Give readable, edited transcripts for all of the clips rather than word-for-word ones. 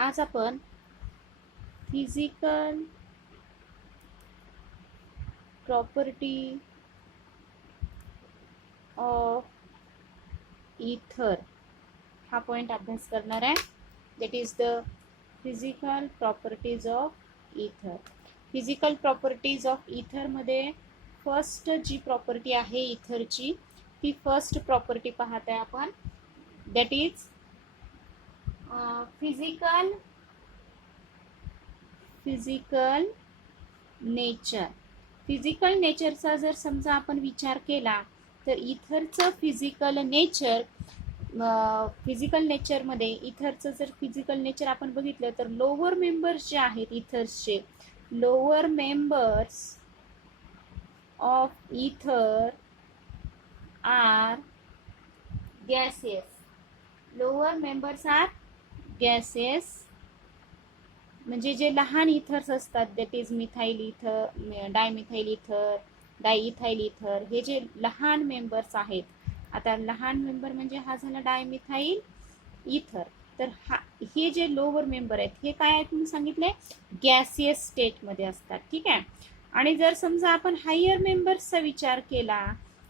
आज आपण physical property of ether हा पॉइंट अभ्यास करणार आहे. That is the physical properties of ether. Physical properties of ether मध्ये फर्स्ट जी प्रॉपर्टी आहे ईथरची ती फर्स्ट प्रॉपर्टी पाहत आहे आपण. That is physical nature. फिजिकल नेचरचा जर समजा आपण विचार केला तर इथरचं फिजिकल नेचरमध्ये इथरचं जर फिजिकल नेचर आपण बघितलं तर लोअर मेंबर्स जे आहेत इथर्सचे, lower members of ether are gases. Lower members are gases म्हणजे जे लहान इथर्स असतात that is methyl ether, dimethyl ether, diethyl इथर, हे जे लहान मेंबर्स आहेत. आता लहान मेंबर म्हणजे हा झाला डायमिथाइल इथर. तर हे जे लोअर मेंबर आहेत हे काय आहेत म्हणून सांगितले, गॅसियस स्टेटमध्ये असतात. ठीक आहे. आणि जर समजा आपण हायर मेंबर्सचा विचार केला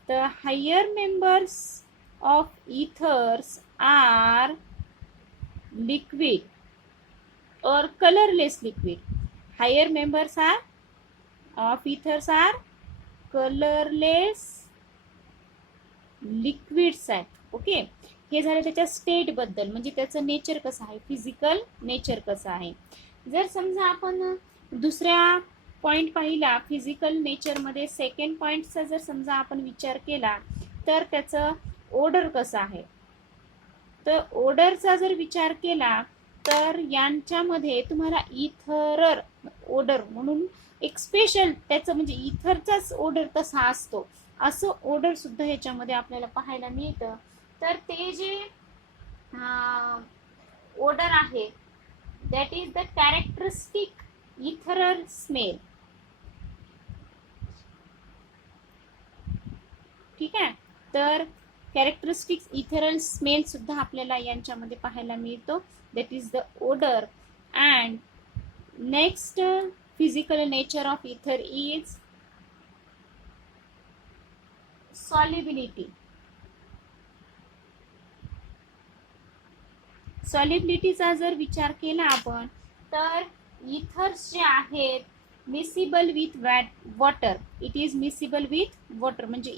तर higher members of ethers are liquid or colorless liquid. Higher members of ethers are colorless liquids आहेत. ओके. हे झालं त्याच्या स्टेट बद्दल, म्हणजे त्याचं नेचर कसं आहे, फिजिकल नेचर कसं आहे. जर समजा आपण दुसऱ्या पॉइंट पाहिला फिजिकल नेचर मध्ये, सेकंड पॉइंटचा जर समजा आपण विचार केला तर त्याचं ओडर कसं आहे. तर ओडरचा जर विचार केला तर यांच्यामध्ये तुम्हाला इथरर ओडर म्हणून एक स्पेशल त्याचं म्हणजे इथरचाच ओडर तसा असतो असं ओडर सुद्धा ह्याच्यामध्ये आपल्याला पाहायला मिळतं. तर ते जे ओडर आहे that is the characteristic ethereal smell. ठीक आहे. तर कॅरेक्टरिस्टिक्स इथरल स्मेल सुद्धा आपल्याला यांच्यामध्ये पाहायला मिळतो. That is the odour. And next physical nature of ether is solubility. सॉल्युबिलिटीचा जर विचार केला आपण तर इथर्स जे आहेत miscible with water. It is miscible with water म्हणजे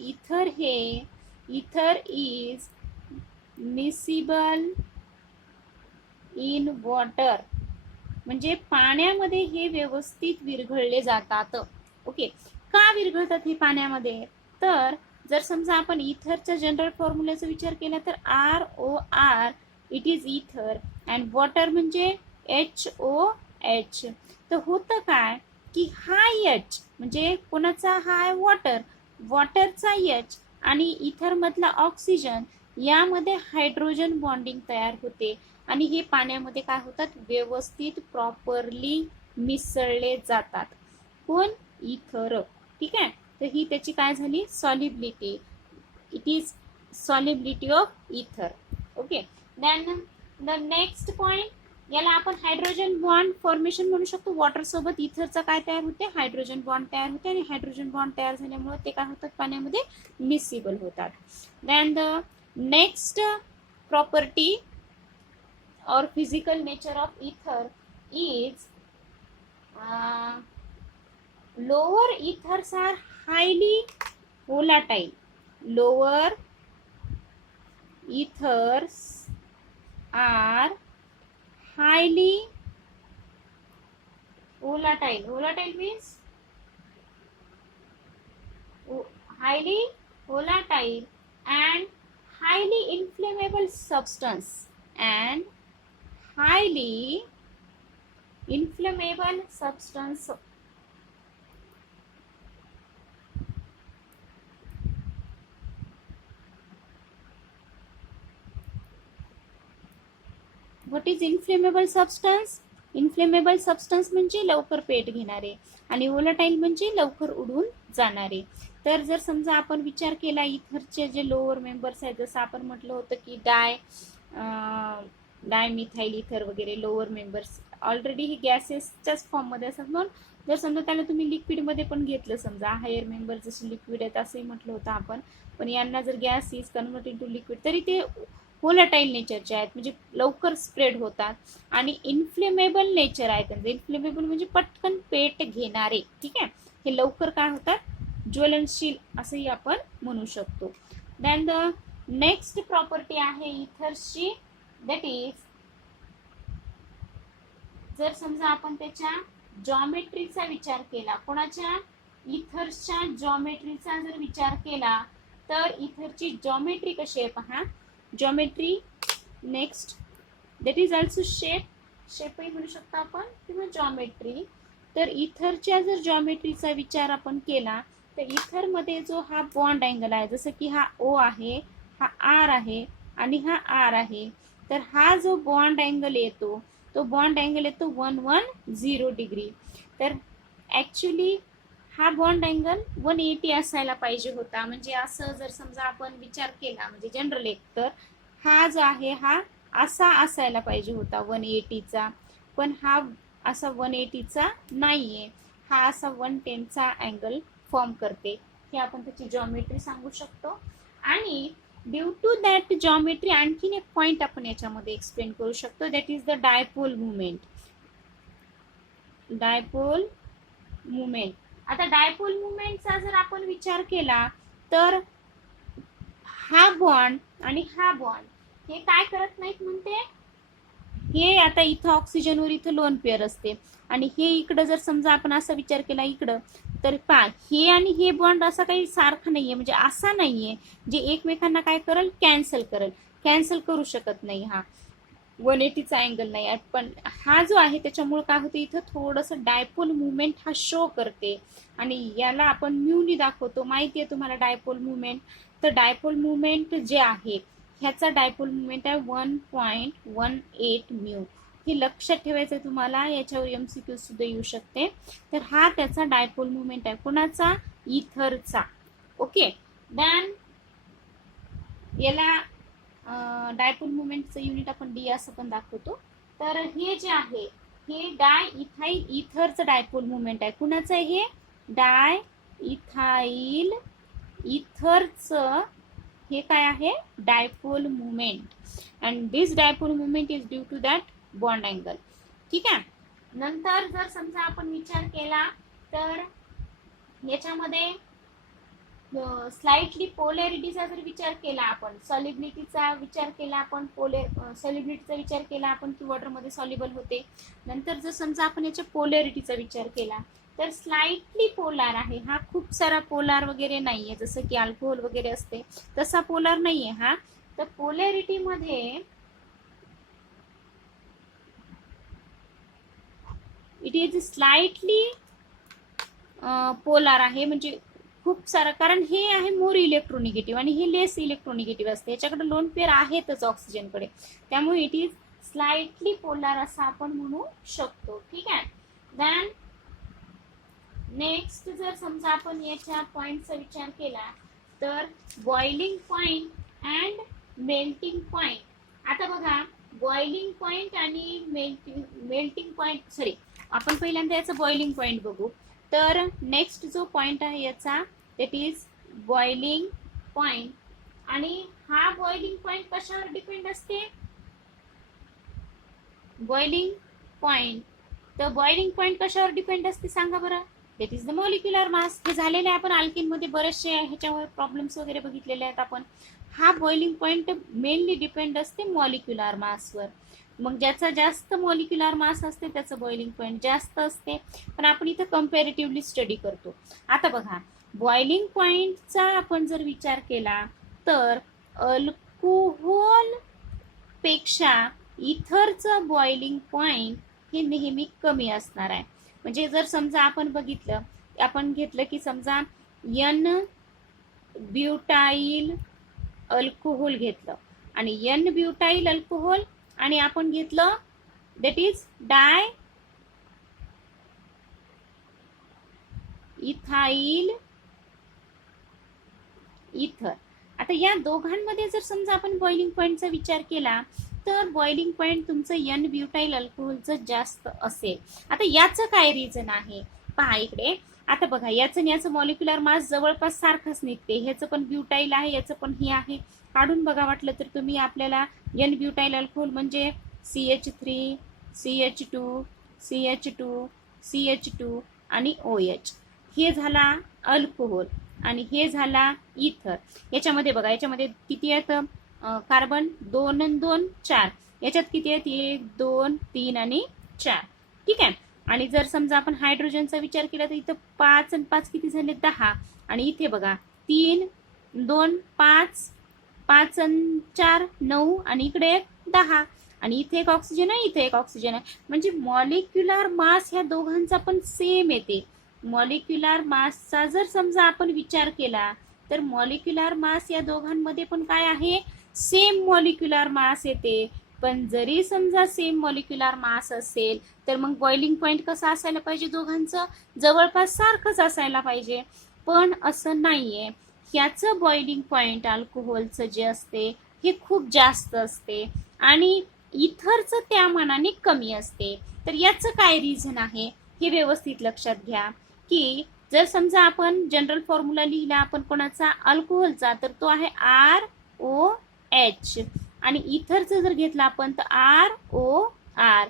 ether is miscible in water म्हणजे पाण्यामध्ये हे व्यवस्थित विरघळले जातात. ओके. का विरघळतात हे पाण्यामध्ये, तर जर समजा आपण इथरच्या जनरल फॉर्म्युल्याचा विचार केला तर ROR इट इज इथर अँड वॉटर म्हणजे HOH. तर होतं काय की हा H म्हणजे कोणाचा हा वॉटरचा H आणि इथर मधला ऑक्सिजन यामध्ये हायड्रोजन बॉन्डिंग तयार होते आणि हे पाण्यामध्ये काय होतात, व्यवस्थित प्रॉपरली मिसळले जातात. कोण, इथर. ठीक आहे. तर ही त्याची काय झाली, solubility. It is solubility of ether. Okay. Then the next point, याला आपण हायड्रोजन बॉन्ड फॉर्मेशन म्हणू शकतो. वॉटर सोबत इथरचा काय तयार होते, हायड्रोजन बॉन्ड तयार होते आणि हायड्रोजन बॉन्ड तयार झाल्यामुळे ते काय होतात, पाण्यामध्ये मिसिबल होतात. Then the next property or physical nature of ether is lower ethers are highly volatile. Lower ethers are highly volatile. Volatile means highly volatile and highly inflammable substance and highly inflammable substance. What is inflammable substance? Inflammable substance म्हणजे लवकर पेट घेणारे आणि volatile म्हणजे लवकर उडून जाणारे. तर जर समजा आपण विचार केला इथरचे जे लोअर मेंबर्स आहेत, जसं आपण म्हटलं होतं की डायमिथाईल इथर वगैरे लोअर मेंबर्स ऑलरेडी हे गॅसेसच्याच फॉर्ममध्ये असतात. म्हणून जर समजा त्याला तुम्ही लिक्विडमध्ये पण घेतलं, समजा हायर मेंबर जसे लिक्विड आहेत असंही म्हटलं होतं आपण, पण यांना जर gas is convert to liquid तरी ते व्होलाटाईल नेचरचे आहेत, म्हणजे लवकर स्प्रेड होतात आणि इन्फ्लेमेबल नेचर आहे त्यांचं. इन्फ्लेमेबल म्हणजे पटकन पेट घेणारे. ठीक आहे, हे लवकर काय होतात, ज्वलनशील असंही आपण म्हणू शकतो. देन द नेक्स्ट प्रॉपर्टी आहे इथर्सची, दॅट इज जर समजा आपण त्याच्या जॉमेट्रीचा विचार केला, कोणाच्या, इथर्सच्या जॉमेट्रीचा जर विचार केला तर इथरची जॉमेट्री कशी आहे पहा. Geometry next that is also शेपही म्हणू शकतो आपण किंवा जॉमेट्री. तर इथरच्या जर जॉमेट्रीचा विचार आपण केला तर इथर मध्ये जो हा बॉन्ड अँगल आहे, जसं की हा O आहे, हा R आहे आणि हा R आहे, तर हा जो बॉन्ड अँगल येतो तो बॉन्ड अँगल येतो 110 डिग्री. तर ऍक्च्युली हा बॉन्ड अँगल 180 असायला पाहिजे होता. म्हणजे असं जर समजा आपण विचार केला म्हणजे जनरल एक, तर हा जो आहे हा असा असायला पाहिजे होता 180चा, पण हा असा 180चा नाहीये, हा असा 110चा अँगल फॉर्म करते. हे आपण त्याची जॉमेट्री सांगू शकतो. आणि ड्यू टू दॅट जॉमेट्री आणखीन एक पॉइंट आपण याच्यामध्ये एक्सप्लेन करू शकतो, that is the dipole movement. Dipole movement. आता डायपोल मुवमेंटचा जर आपण विचार केला तर हा बॉन्ड आणि हा बॉन्ड हे काय करत नाहीत म्हणते, हे आता इथं ऑक्सिजनवर इथं लोन पेअर असते आणि हे इकडं जर समजा आपण असा विचार केला इकडं, तर पहा हे आणि हे बॉन्ड असा काही सारखा नाहीये, म्हणजे असा नाहीये जे एकमेकांना काय करेल, कॅन्सल करू शकत नाही. हा 180चा अँगल नाही आहे, पण हा जो आहे त्याच्यामुळे काय होते, इथं थोडंसं डायपोल मुवमेंट हा शो करते आणि याला आपण म्यूनी दाखवतो. माहिती आहे तुम्हाला डायपोल मुवमेंट. तर डायपोल मुवमेंट जे आहे ह्याचा डायपोल मुवमेंट आहे 1.18 म्यू. हे लक्षात ठेवायचं आहे तुम्हाला, याच्यावर MCQ सुद्धा येऊ शकते. तर हा त्याचा डायपोल मुवमेंट आहे, कोणाचा, इथरचा. ओके, देन याला डायपोल मुवमेंटचं युनिट आपण D असं पण दाखवतो. तर हे जे आहे हे डाय इथाईल इथरचं डायपोल मुवमेंट आहे. कुणाचं आहे हे, डाय इथाईल इथरचं हे काय आहे, dipole movement. And this dipole movement is due to that bond angle. ठीक आहे. नंतर जर समजा आपण विचार केला तर याच्यामध्ये स्लाइटली पोलॅरिटीचा जर विचार केला आपण, सॉलिबिलिटीचा विचार केला आपण, सॉलिबिलिटीचा विचार केला आपण की वॉटरमध्ये सॉल्युबल होते. नंतर जर समजा आपण याच्या पोलॅरिटीचा विचार केला तर स्लाइटली पोलार आहे हा, खूप सारा पोलार वगैरे नाहीये, जसं की अल्कोहोल वगैरे असते तसा पोलार नाहीये हा. तर पोलॅरिटी मध्ये इट इज स्लाइटली पोलार आहे, म्हणजे खूप सारा, कारण हे आहे मोर इलेक्ट्रोनिगेटिव्ह आणि हे लेस इलेक्ट्रोनिगेटिव्ह असते, याच्याकडे लोन पेअर आहेतच ऑक्सिजनकडे, त्यामुळे इट इज स्लाइटली पोलार असं आपण म्हणू शकतो. ठीक आहे. देन नेक्स्ट जर समजा आपण याच्या पॉइंटचा विचार केला तर boiling point and melting point. आता बघा बॉइलिंग पॉइंट आणि मेल्टिंग पॉइंट, सॉरी आपण पहिल्यांदा याचा बॉइलिंग पॉइंट बघू. तर नेक्स्ट जो पॉइंट आहे याचा दॅट इज बॉइलिंग पॉइंट. आणि हा बॉइलिंग पॉइंट कशावर डिपेंड असते, बॉइलिंग पॉइंट. तर बॉइलिंग पॉइंट कशावर डिपेंड असते सांगा बरं, that is the molecular mass. हे झालेले आपण अल्किन मध्ये बरेचसे ह्याच्यावर प्रॉब्लेम्स वगैरे बघितलेले आहेत आपण. हा बॉइलिंग पॉइंट मेनली डिपेंड असते मॉलिक्युलर मासवर. मग ज्याचा जास्त मॉलिक्युलर मास असते त्याचं बॉइलिंग पॉइंट जास्त असते, पण आपण इथं कम्पॅरेटिव्हली स्टडी करतो. आता बघा बॉइलिंग पॉइंटचा आपण जर विचार केला तर अल्कोहोल पेक्षा इथरचं बॉइलिंग पॉइंट हे नेहमी कमी असणार आहे. म्हणजे जर समजा आपण बघितलं, आपण घेतलं की समजा N ब्युटाइल अल्कोहोल घेतलं आणि N ब्युटाइल अल्कोहोल आणि आपण घेतलं दॅट इज डाय इथाईल इथर. आता या दोघांमध्ये जर समजा आपण बॉइलिंग पॉइंटचा विचार केला तर बॉइलिंग पॉईंट तुमचं एन ब्युटाइल अल्कोहोलचं जास्त असेल. आता याचं काय रिझन आहे पहा इकडे. आता बघा याचं आणि याचं मॉलिक्युलर मास जवळपास सारखंच निघते. ह्याचं पण ब्युटाइल आहे, याचं पण हे आहे. काढून बघा वाटलं तर तुम्ही. आपल्याला एन ब्युटाइल अल्कोहोल म्हणजे CH3 CH2 CH2 CH2 आणि OH हे झाला अल्कोहोल आणि हे झाला इथर. याच्यामध्ये बघा याच्यामध्ये किती आहेत कार्बन 2 आणि 2 4. याच्यात किती आहेत 1 2 3 आणि 4. ठीक आहे. आणि जर समजा आपण हायड्रोजनचा विचार केला तर इथं 5 आणि 5 किती झाले 10. आणि इथे बघा 3 2 5 5 आणि 4 9 आणि इकडे 10. आणि इथे एक ऑक्सिजन आहे, इथे एक ऑक्सिजन आहे. म्हणजे मॉलिक्युलर मास ह्या दोघांचा पण सेम येते. मॉलिक्युलर मासचा जर समजा आपण विचार केला तर मॉलिक्युलर मास या दोघांमध्ये पण काय आहे सेम मॉलिक्युलर मास येते. पण जरी समजा सेम मॉलिक्युलर मास असेल तर मग बॉइलिंग पॉईंट कसं असायला पाहिजे दोघांचं जवळपास सारखंच असायला पाहिजे. पण असं नाहीये. ह्याचं बॉइलिंग पॉईंट अल्कोहोलचं जे असते हे खूप जास्त असते आणि इथरचं त्या मानाने कमी असते. तर याचं काय रिझन आहे हे व्यवस्थित लक्षात घ्या की जर समजा आपण जनरल फॉर्म्युला लिहिला आपण कोणाचा अल्कोहोलचा तर तो आहे ROH आणि इथरचं जर घेतला आपण तर ROR.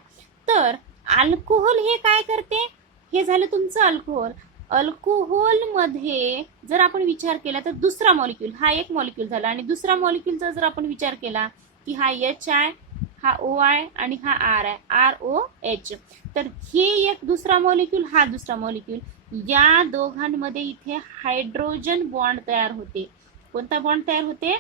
तर अल्कोहोल हे काय करते हे झालं तुमचं अल्कोहोल. अल्कोहोल मध्ये जर आपण विचार केला तर दुसरा मॉलिक्यूल हा एक मॉलिक्यूल झाला आणि दुसरा मॉलिक्यूलचा जर आपण विचार केला की हा H आहे हा O आहे आणि हा R आहे ROH. तर हे एक दुसरा मॉलिक्यूल हा दुसरा मॉलिक्यूल या दोघांमध्ये इथे हायड्रोजन बॉन्ड तयार होते. कोणता बॉन्ड तयार होते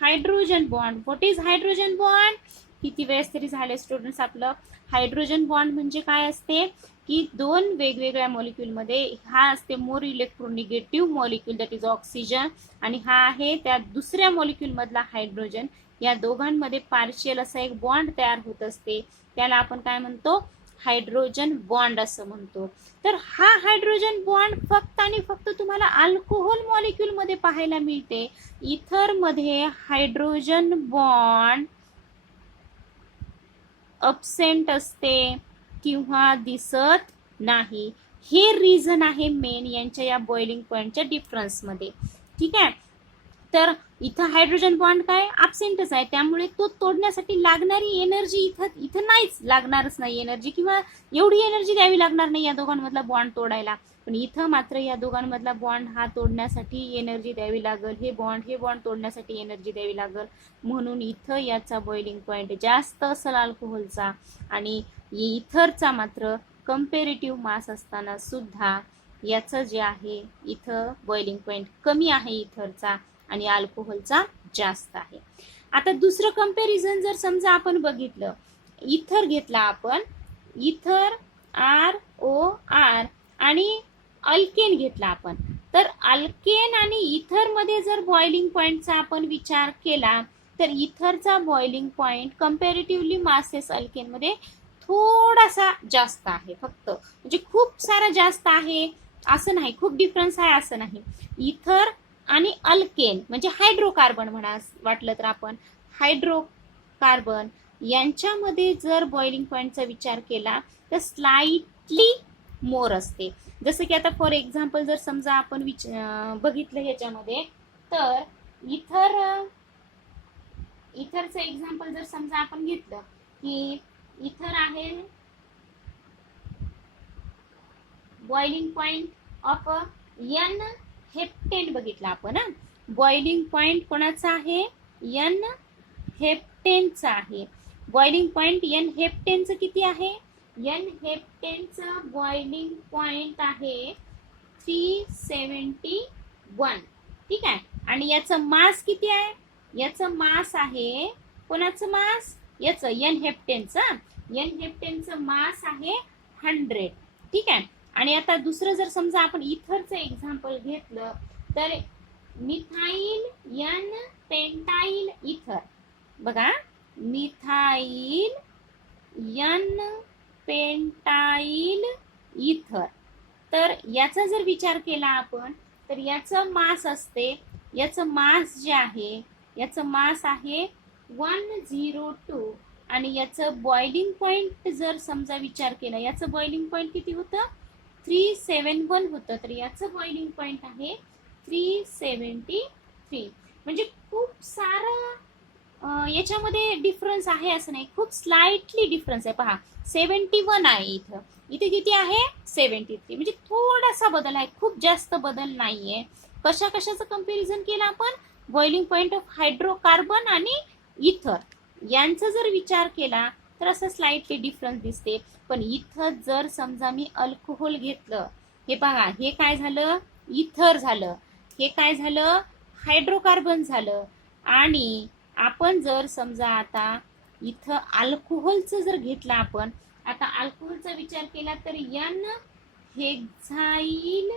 hydrogen bond. What is hydrogen bond किती वेळेस तरी झाले स्टुडंट्स आपलं. हायड्रोजन बॉन्ड म्हणजे काय असते की दोन वेगवेगळ्या मॉलिक्यूल मध्ये हा असते मोर इलेक्ट्रोनिगेटिव्ह मॉलिक्यूल दॅट इज ऑक्सिजन आणि हा आहे त्या दुसऱ्या मॉलिक्यूल मधला हायड्रोजन. या दोघांमध्ये पार्शियल असा एक बॉन्ड तयार होत असते त्याला आपण काय म्हणतो हायड्रोजन बॉन्ड असं म्हणतो. तर हा हायड्रोजन बॉन्ड फक्त आणि फक्त तुम्हाला अल्कोहोल मॉलिक्यूल मध्ये पाहायला मिळते. इथर मध्ये हायड्रोजन बॉन्ड अब्सेंट असते किंवा दिसत नाही. हे रिझन आहे मेन यांच्या या बॉइलिंग पॉइंटच्या डिफरन्स मध्ये. ठीक आहे. तर इथं हायड्रोजन बॉन्ड काय ॲब्सेंटच आहे त्यामुळे तो तोडण्यासाठी लागणारी एनर्जी इथं नाहीच लागणारच नाही एनर्जी किंवा एवढी एनर्जी द्यावी लागणार नाही या दोघांमधला बॉन्ड तोडायला. पण इथं मात्र या दोघांमधला बॉन्ड हा तोडण्यासाठी एनर्जी द्यावी लागल. हे बॉन्ड तोडण्यासाठी एनर्जी द्यावी लागल. म्हणून इथं याचा बॉइलिंग पॉइंट जास्त असेल अल्कोहोलचा आणि इथरचा मात्र कंपेरेटिव्ह मास असताना सुद्धा याचं जे आहे इथं बॉइलिंग पॉइंट कमी आहे इथरचा आणि अल्कोहोलचा जास्त आहे. आता दुसरं कंपॅरिझन जर समजा आपण बघितलं इथर घेतला आपण इथर ROR आणि अल्केन घेतला आपण तर अल्केन आणि इथर मध्ये जर बॉइलिंग पॉइंटचा आपण विचार केला तर इथरचा boiling point comparatively masses alkane मध्ये थोडासा जास्त आहे. फक्त म्हणजे खूप सारा जास्त आहे असं नाही, खूप डिफरन्स आहे असं नाही. इथर आणि अल्केन म्हणजे हायड्रोकार्बन म्हणा वाटलं तर आपण हायड्रोकार्बन यांच्यामध्ये जर बॉइलिंग पॉइंटचा विचार केला तर स्लाइटली मोर असते. जसं की आता फॉर एक्झाम्पल जर समजा आपण बघितलं ह्याच्यामध्ये तर इथरचं एक्झाम्पल जर समजा आपण घेतलं की इथर आहे boiling point of N heptane बघितला आपण. बॉइलिंग पॉइंट कोणाचा आहे एन हेप्टेनचा आहे. बॉइलिंग पॉइंट एन हेप्टेनचं किती आहे एन हेप्टेनचं बॉइलिंग पॉइंट आहे 371. ठीक आहे. आणि याचं मास किती आहे याचं मास आहे कोणाचं मास याचं एन हेप्टेनचं मास आहे 100. ठीक आहे. आणि आता दुसरं जर समजा आपण इथरचं एक्झाम्पल घेतलं तर मिथाइल एन पेंटाइल इथर. बघा मिथाइल एन पेंटाइल इथर. तर याचा जर विचार केला आपण तर याचं मास असते याचं मास जे आहे याचं मास आहे 102 आणि याचं बॉइलिंग पॉइंट जर समजा विचार केला, याचं बॉइलिंग पॉइंट किती होतं, 371 होतं, तर याचं बॉइलिंग पॉइंट आहे 373. म्हणजे खूप सारं याच्यामध्ये डिफरन्स आहे असं नाही, खूप स्लाइटली डिफरन्स आहे. पहा 71 आहे इथं, इथे किती आहे 73, म्हणजे थोडासा बदल आहे, खूप जास्त बदल नाहीये. कशा कशाचं कंपॅरिझन केलं आपण, बॉइलिंग पॉइंट ऑफ हायड्रोकार्बन आणि इथर यांचा जर विचार केला तर असं स्लाइटली डिफरन्स दिसते. पण इथं जर समजा मी अल्कोहोल घेतलं, हे पहा हे काय झालं, इथर झालं, हे काय झालं, हायड्रोकार्बन झालं. आणि आपण जर समजा आता इथं अल्कोहोलचं जर घेतलं आपण, आता अल्कोहोलचा विचार केला तर N hexyl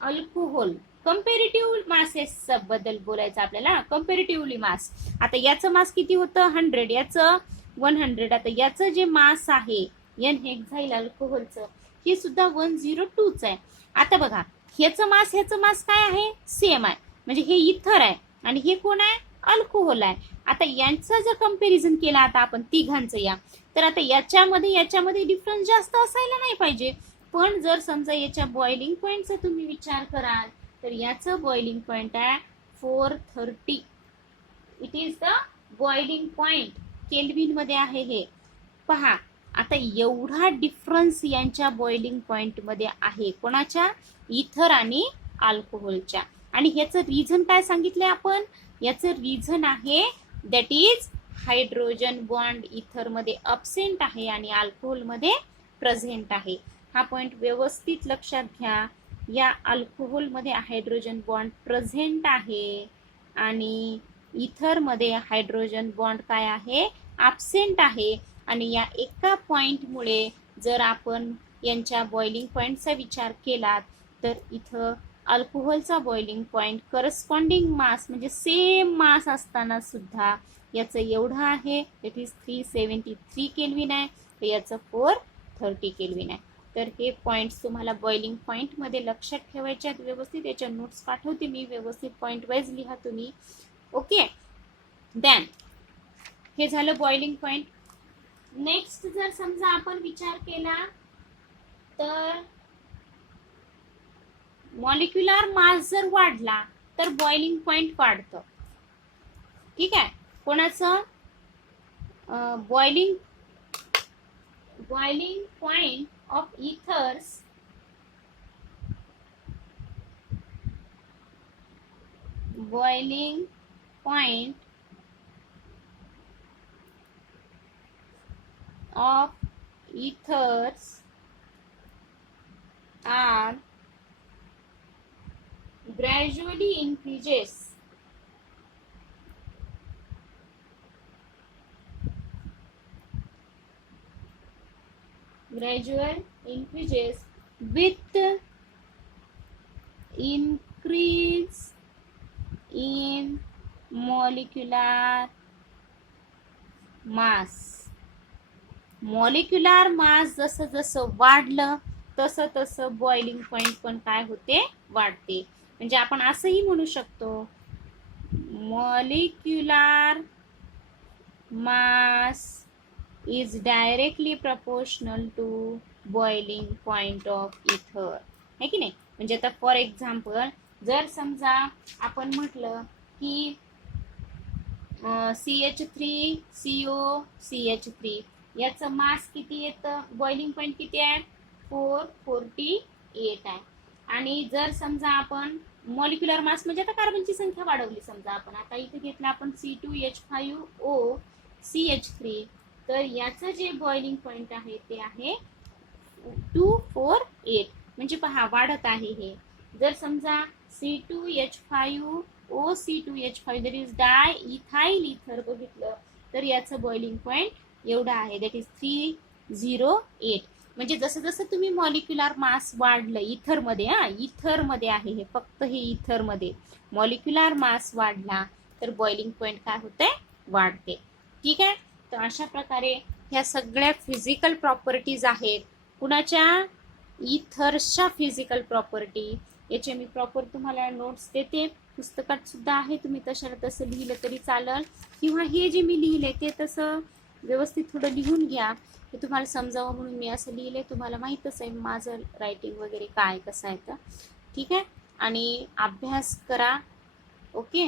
alcohol, comparative masses बद्दल बोलायचं आपल्याला, कंपॅरेटिव्हली मास. आता याचं मास किती होतं 100, याचं 100. आता याचं जे मास आहे एन हेक्साइल अल्कोहोलचं, हे सुद्धा 102च आहे. आता बघा ह्याचं मास काय आहे, सेम आहे, म्हणजे हे इथर आहे आणि हे कोण आहे, अल्कोहोल आहे. आता यांचं जर कंपॅरिझन केला आता आपण तिघांचं या, तर आता याच्यामध्ये डिफरन्स जास्त असायला नाही पाहिजे. पण जर समजा याच्या बॉइलिंग पॉइंटचा तुम्ही विचार कराल तर याचं बॉइलिंग पॉइंट आहे 430. It is the boiling point, kelvin मध्ये आहे हे. पहा आता एवढा डिफरन्स यांच्या बॉइलिंग पॉइंट मध्ये आहे, कोणाच्या, इथर आणि अल्कोहोलच्या. आणि ह्याचं रिझन काय सांगितलंय आपण, याचं रिझन आहे दॅट इज हायड्रोजन बॉन्ड इथर मध्ये अब्सेंट आहे आणि अल्कोहोल मध्ये प्रेझेंट आहे. हा पॉइंट व्यवस्थित लक्षात घ्या. या अल्कोहोल मध्ये हायड्रोजन बॉन्ड प्रेझेंट आहे आणि इथर मध्ये हायड्रोजन बॉन्ड काय आहे, ॲब्सेंट आहे. आणि या एका पॉइंटमुळे जर आपण यांच्या बॉइलिंग पॉइंटचा विचार केला तर इथं अल्कोहोलचा बॉइलिंग पॉइंट करस्पॉन्डिंग मास म्हणजे सेम मास असताना सुद्धा याचं एवढं आहे, दॅट इज 373 केल्विन आहे, तर याचं 430 केल्विन आहे. तर हे पॉइंट्स तुम्हाला बॉइलिंग पॉइंटमध्ये लक्षात ठेवायचे आहेत व्यवस्थित. याच्या नोट्स पाठवते मी, व्यवस्थित पॉइंट वाईज लिहा तुम्ही. ओके, देन हे झालं बॉइलिंग पॉइंट. नेक्स्ट जर समजा आपण विचार केला तर मॉलिक्युलर मास जर वाढला तर बॉइलिंग पॉइंट वाढतं. ठीक आहे, कोणाचं, boiling point of ethers boiling point of ethers are gradually increases with increase in molecular mass. Molecular mass जसं जसं वाढलं तसं तसं बॉइलिंग पॉइंट पण काय होते, वाढते. म्हणजे आपण असंही म्हणू शकतो molecular mass is directly proportional to boiling point of ether, है की नाही. म्हणजे आता फॉर एक्झाम्पल जर समजा आपण म्हटलं की CH3CO CH3 याचं मास किती येतं, बॉइलिंग पॉइंट किती आहे, 448 आहे. आणि जर समजा आपण मॉलिक्युलर मास म्हणजे आता कार्बनची संख्या वाढवली, समजा आपण आता इथे घेतलं आपण C2H5O CH3, तर याचं जे बॉइलिंग पॉइंट आहे ते आहे 248. म्हणजे पहा वाढत आहे हे. जर समजा C2H5O C2H5 that is dye ethyl इथर बघितलं तर याचं बॉइलिंग पॉइंट एवढा आहे, दॅट इज 308. म्हणजे जसं जसं तुम्ही मॉलिक्युलर मास वाढलं इथरमध्ये, इथरमध्ये आहे हे, फक्त हे इथरमध्ये मॉलिक्युलर मास वाढला तर बॉइलिंग पॉइंट काय होते, वाढते. ठीक आहे, तर अशा प्रकारे ह्या सगळ्या फिजिकल प्रॉपर्टीज आहेत. कुणाच्या, इथर्सच्या फिजिकल प्रॉपर्टी. याचे मी प्रॉपर तुम्हाला नोट्स देते, पुस्तकात सुद्धा आहे, तुम्ही तशाला तसं लिहिलं तरी चालेल, किंवा हे जे मी लिहिले ते तसं व्यवस्थित थोडं लिहून घ्या, हे तुम्हाला समजावं म्हणून मी असं लिहिलंय. तुम्हाला माहीतच आहे माझं रायटिंग वगैरे काय कसं आहे तर. ठीक आहे, आणि अभ्यास करा. ओके.